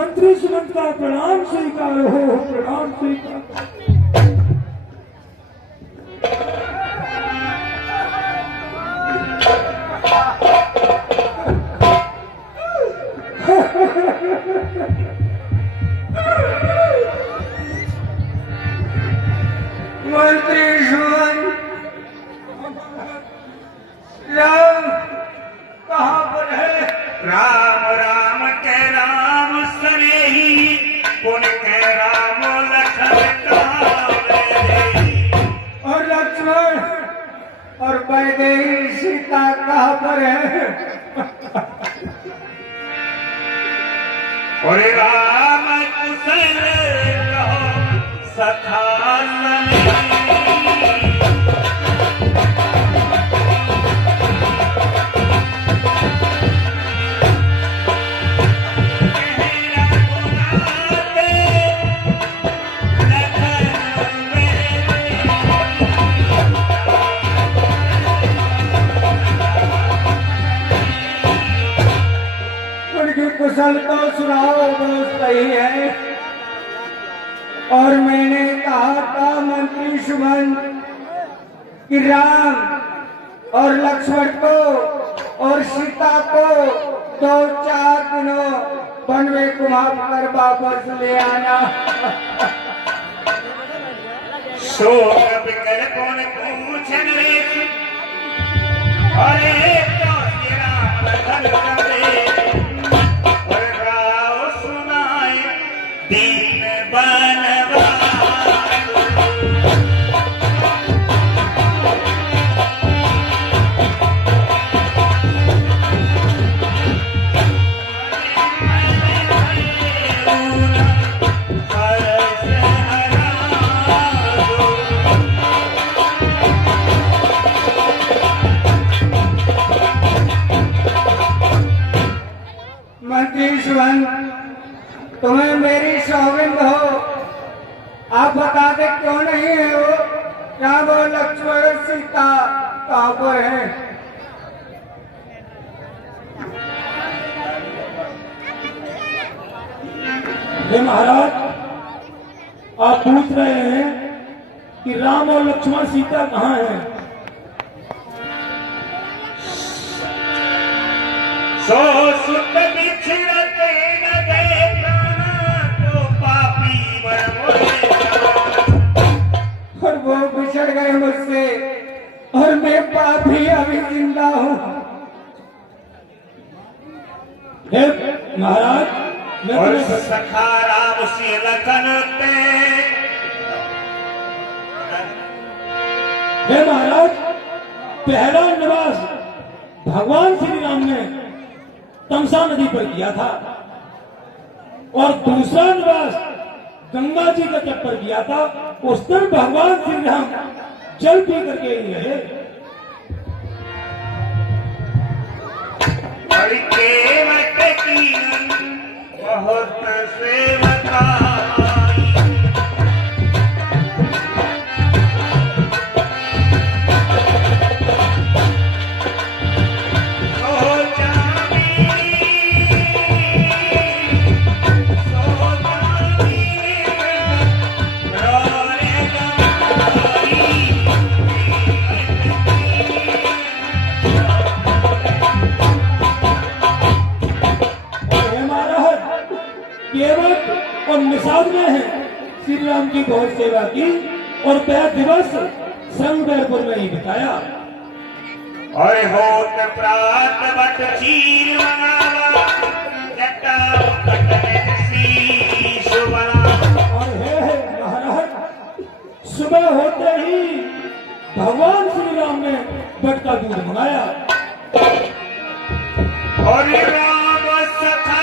मंत्री सुमंत का प्रणाम स्वीकार हो, प्रणाम स्वीकार। मंत्री सुमंत, राम कहाँ पर है? राम राम के राम सने ही पुन के राम लखन और लक्ष्मण और वैदेही सीता कहाँ पर है? और राम कुशल कहो सखा कुशल तो सुनाओ, बहुत सही है। और मैंने कहा था मंत्री सुमंत कि राम और लक्ष्मण को और सीता को 2-4 दिनों वन में घुमा कर वापस ले आना। शोक बिकल कौन पूछन रे, अरे तो राम लखन दीन बनवा। मंत्री सुमंत, तुम्हें मेरी सौगंध हो, आप बता दे क्यों नहीं है वो राम और लक्ष्मण और सीता कहाँ पर है? हे महाराज, आप पूछ रहे हैं कि राम और लक्ष्मण सीता कहाँ हैं? सो सुत बिछड़ते न गए तो पापी और वो बिछड़ गए मुझसे और मैं पापी अभी जिंदा हूँ। हे महाराज, मैं और तुम्हें सखा राम से लखन ते। हे महाराज, पहला निवास भगवान श्री राम ने तमसा नदी पर किया था और दूसरा निवास गंगा जी का तट पर किया था। उस दिन भगवान श्री राम जल पी करके ही रहे। और केवट की बहुत सेवका और निषाद में है श्री राम की बहुत सेवा की और 5 दिवस संगपुर में ही बिताया। और होत प्रात बट चीर मंगावा जटा कटने शीश बना। और हे महाराज, सुबह होते ही भगवान श्री राम ने बट का दूध मंगाया और राम सखा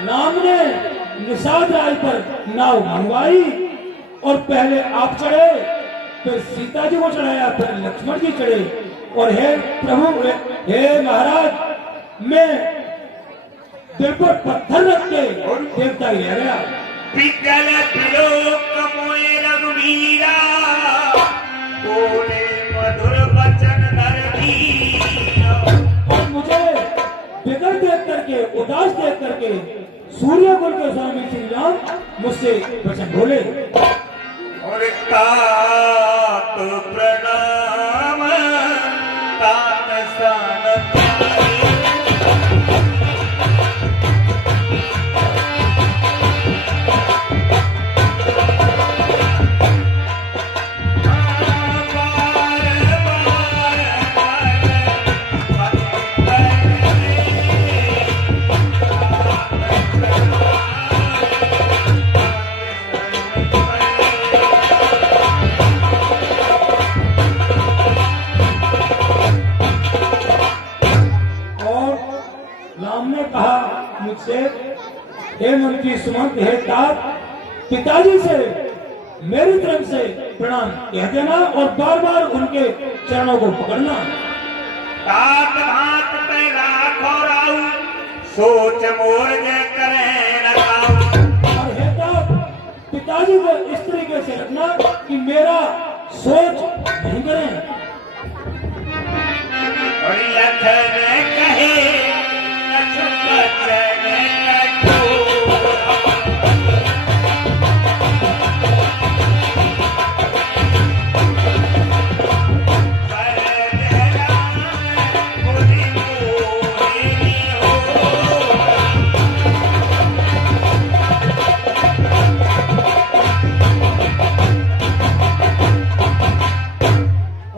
राम ने निषाद राय पर नाव मंगवाई और पहले आप चढ़े, फिर सीता जी को चढ़ाया, फिर लक्ष्मण जी चढ़े। और हे प्रभु, हे महाराज, मैं दिल पर पत्थर रख के देवता ही रह गया। पिघल त्रिलोक मोए रघुवीरा, बोले मधुर वचन धरधीरा। और मुझे बिगड़ देख करके, उदास देख करके सूर्य कुल के स्वामी श्री राम मुझसे वचन बोले। और तात प्रणाम तात सन मुझसे, हे मंत्री सुमंत, हे तात, पिताजी से मेरी तरफ से प्रणाम कह देना और बार बार उनके चरणों को पकड़ना। तात भात पे राखो राऊ, सोच मोर जे करे न काऊ। और हे तात, पिताजी को इस तरीके से रखना कि मेरा सोच नहीं करें। और लखन कहे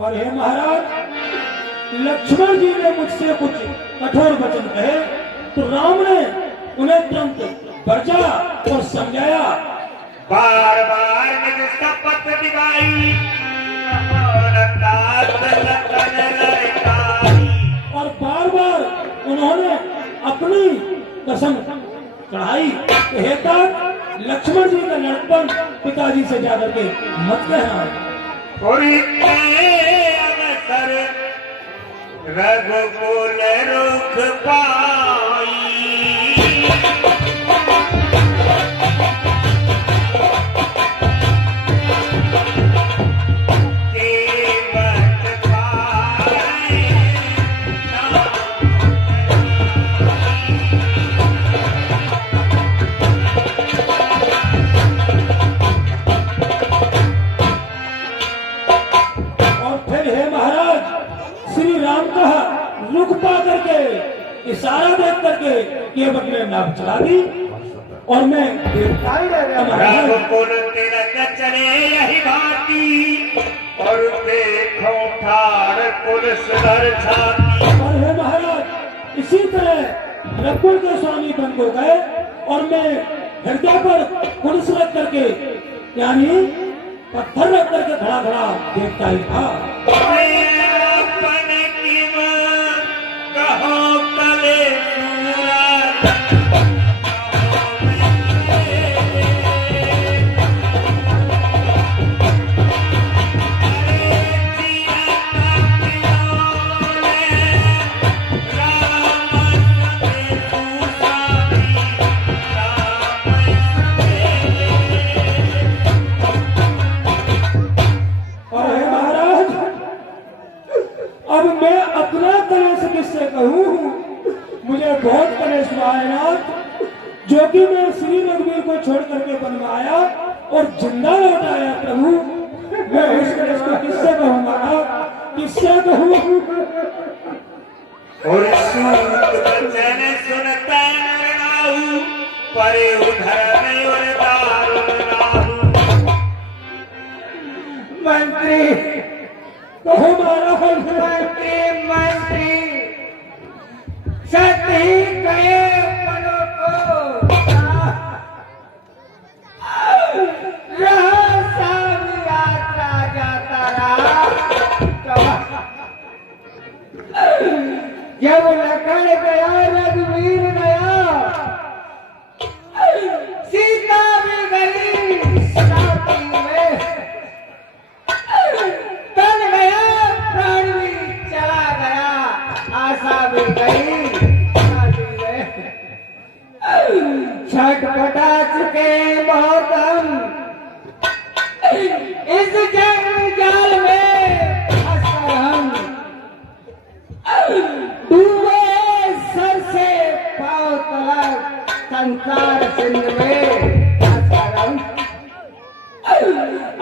और हे महाराज, लक्ष्मण जी ने मुझसे कुछ कठोर वचन कहे तो राम ने उन्हें तुरंत बरजा और समझाया। बार बार निज शपथ निभाई, और बार बार उन्होंने अपनी कसम चढ़ाई। तो हे तात, लक्ष्मण जी का लड़पन पिताजी से जाकर के मत कहना। और अवसर रघुकुल रुख पाई, रुक पा करके इशारा देख करके केवट में नाव चला दी और मैं देखता ही रह गया। रघुकुल तिलक चले यही भांति, और देखो ठाड़ कुल सुधर छाती। और हे महाराज, इसी तरह रघुकुल के स्वामी बन को गए और मैं हृदय पर कुर्स रख करके, यानी पत्थर रख करके खड़ा खड़ा देखता ही था। मुझे बहुत कलेश आया, जो कि मैं श्री रघुवीर को छोड़ करके बनवाया और जिंदा लौटाया। प्रभु, मैं उस कलेश को किससे कहूँगा, किससे कहूँ? और वचन सुनता परे उधर में और मंत्री, कहो महाराज। मंत्री सती गए पलों को यात्रा जाता रहा। जब लखन गया, रघुवीर गया, छटपटा चुके हैं बहुत हम, इस जंजाल में फंसकर हम डूबे सर से पांव तलक संसार सिंध में फंसकर हम।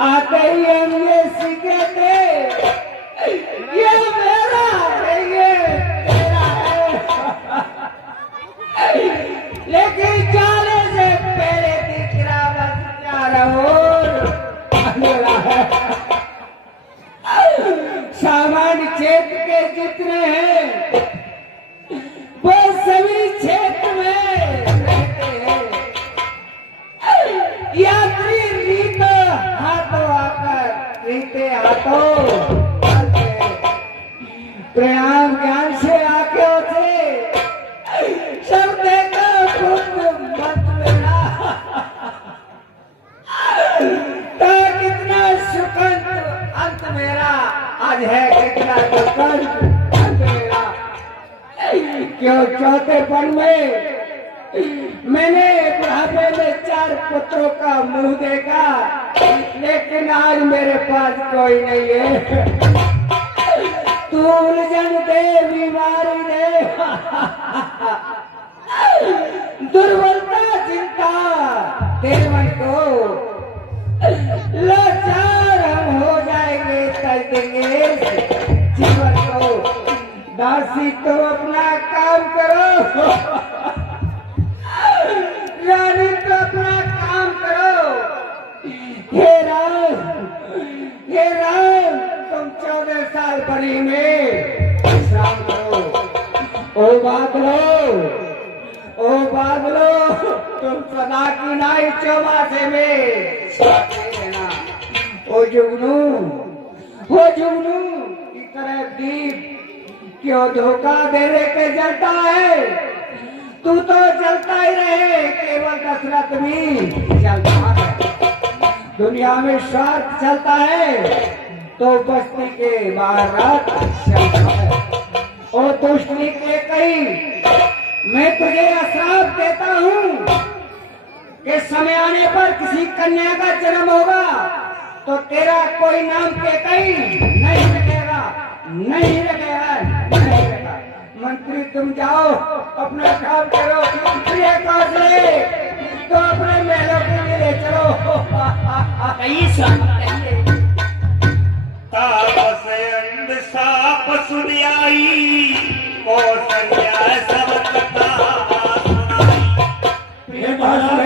आते ही हम ये सीखे थे, ये मेरा है, ये तेरा है, लेकिन जाने से पहले दिख रहा बस चारा सामान्य क्षेत्र के जितने हैं वो सभी क्षेत्र में रहते हैं। यात्री रीत हाथों आकर रीते हाथों चलते हैं। प्रणाम ज्ञान से आंखों से सब देखो खुद मत लेना। तो कितना सुखद अंत मेरा आज है, कितना दुखद अंत मेरा। क्यों चौथे पन में मैंने बुढ़ापे में 4 पुत्रों का मुंह देखा, लेकिन आज मेरे पास कोई नहीं है। तू उलझन दे, बीमारी दे, दुर्बलता चिंता तेरे मन को लाचार हम हो जाएंगे, कर देंगे जीवन को। दासी तो अपना काम करो, रानी तो अपना काम करो। हे राम तुम 14 साल बड़ी में विश्राम करो। ओ बादलो तुम सदा की नाई चौमासे में साथे रहना। ओ जुगनू की तरह दीप क्यों धोखा दे दे के जलता है? तू तो जलता ही रहे, केवल दशरथ भी जलता है। दुनिया में स्वार्थ चलता है तो बस्ती के बाहर रात चलता है। और दुष्टनी के कई मैं तुझे श्राप देता हूँ कि समय आने पर किसी कन्या का जन्म होगा तो तेरा कोई नाम के कई नहीं रखेगा, नहीं रखेगा, नहीं रखेगा। मंत्री तुम जाओ अपना काम करो, प्रिय कौशले तो अपने महलों के लिए चलो। तापस अंध साप सुनियाई, कौशल्या सब कथा सुनाई। हे महाराज,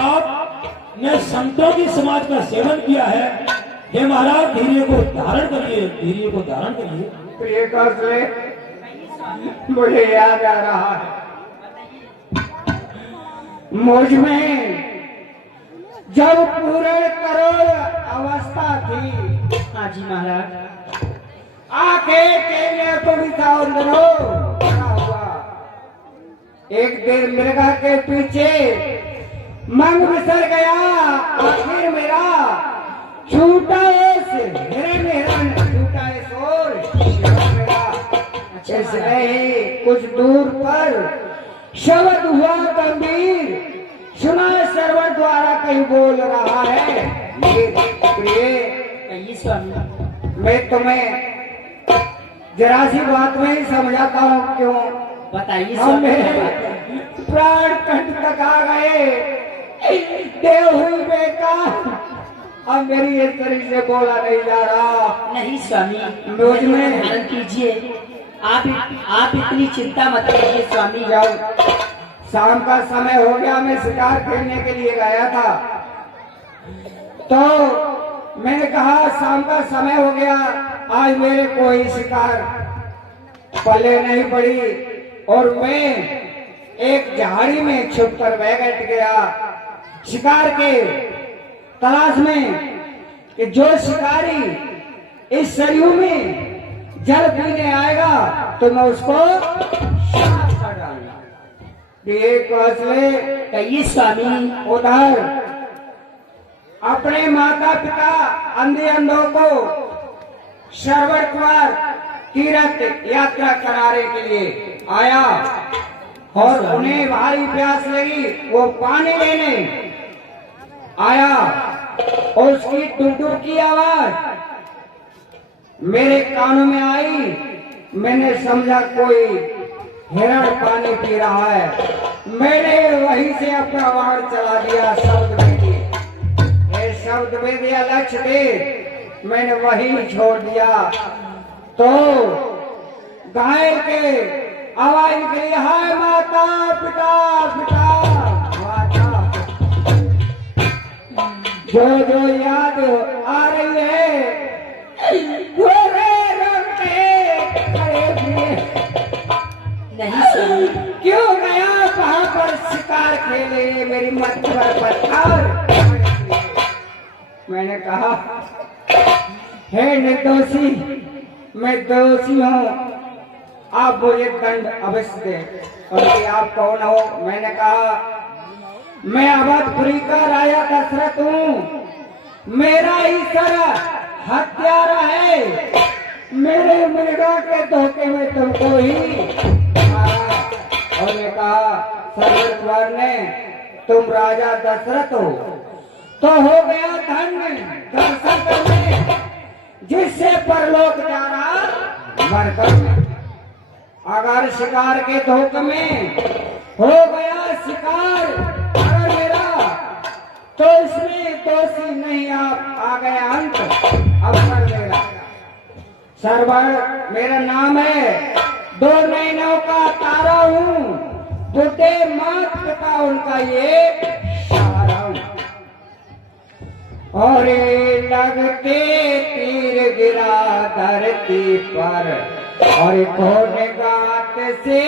आपने संतों की समाज का सेवन किया है। हे महाराज, धीरे को धारण करिए, धीरे को धारण करिए। प्रिय कौशले मुझे याद आ रहा है, मुझ में जब पूर्ण करोड़ अवस्था थी। हाँ जी महाराज, आंखें केले को भी था बना हुआ। एक दिन मृगा के पीछे मंग बिसर गया, आखिर मेरा छूटा हिरण छूटा मेरा। इसलिए ही कुछ दूर पर शब्द हुआ गंभीर, सुना सर्वण द्वारा कहीं बोल रहा है। मैं तुम्हें जरा सी बात में ही समझाता हूँ, क्यों बताइए। प्राण कंठ तक आ गए, देव हुई बेकार। अब मेरी इस तरह से बोला नहीं जा रहा। नहीं स्वामी, मुझ में धारण कीजिए। आप इतनी चिंता मत कीजिए स्वामी। जाओ, शाम का समय हो गया, मैं शिकार खेलने के लिए गया था। तो मैंने कहा शाम का समय हो गया, आज मेरे कोई शिकार पल्ले नहीं पड़ी, और मैं एक झाड़ी में छुप कर बैठ गया शिकार के तलाश में कि जो शिकारी इस सरयू में जल पीने आएगा तो मैं उसको शाप कर डालूंगा। कहिए स्वामी। उधर अपने माता पिता अंधे अंधों को सर्वद्वार तीर्थ यात्रा कराने के लिए आया। और उन्हें भारी प्यास लगी, वो पानी लेने आया और उसकी टुटुर की आवाज मेरे कानों में आई। मैंने समझा कोई हिरण पानी पी रहा है। मैंने वहीं से अपना वाहन चला दिया शब्द वेदी। ये शब्द वेदी लक्ष्य दे मैंने वहीं छोड़ दिया तो गाय के आवाज निकली, हाय माता पिता पिता माता। जो जो याद आ रही है गोरे रंग के खड़े हुए। नहीं स्वामी, क्यों गया कहां पर शिकार खेले मेरी मत पर पत्थर। मैंने कहा हे निर्दोषी, मैं दोषी हूँ, आप मुझे दंड अवश्य दें। और आप कौन हो? मैंने कहा मैं अवधपुरी का राजा दशरथ हूँ, मेरा ही सर हत्यारा है, मेरे मृगा के धोखे में तुमको ही मारा। और मैं कहा सर्वेश्वर ने तुम राजा दशरथ हो तो हो गया धन्य दर्शन करने, जिससे परलोक जा रहा मरकर में। अगर शिकार के धोखे में हो गया शिकार अगर मेरा, तो इसमें दोषी नहीं आप आ गए अंत अवसर मेरा। सरवर मेरा नाम है, 2 महीनों का तारा हूँ, बुढ़े मात पिता उनका ये सहारा हूँ। और लगते तीर गिरा धरती पर और कोने गात से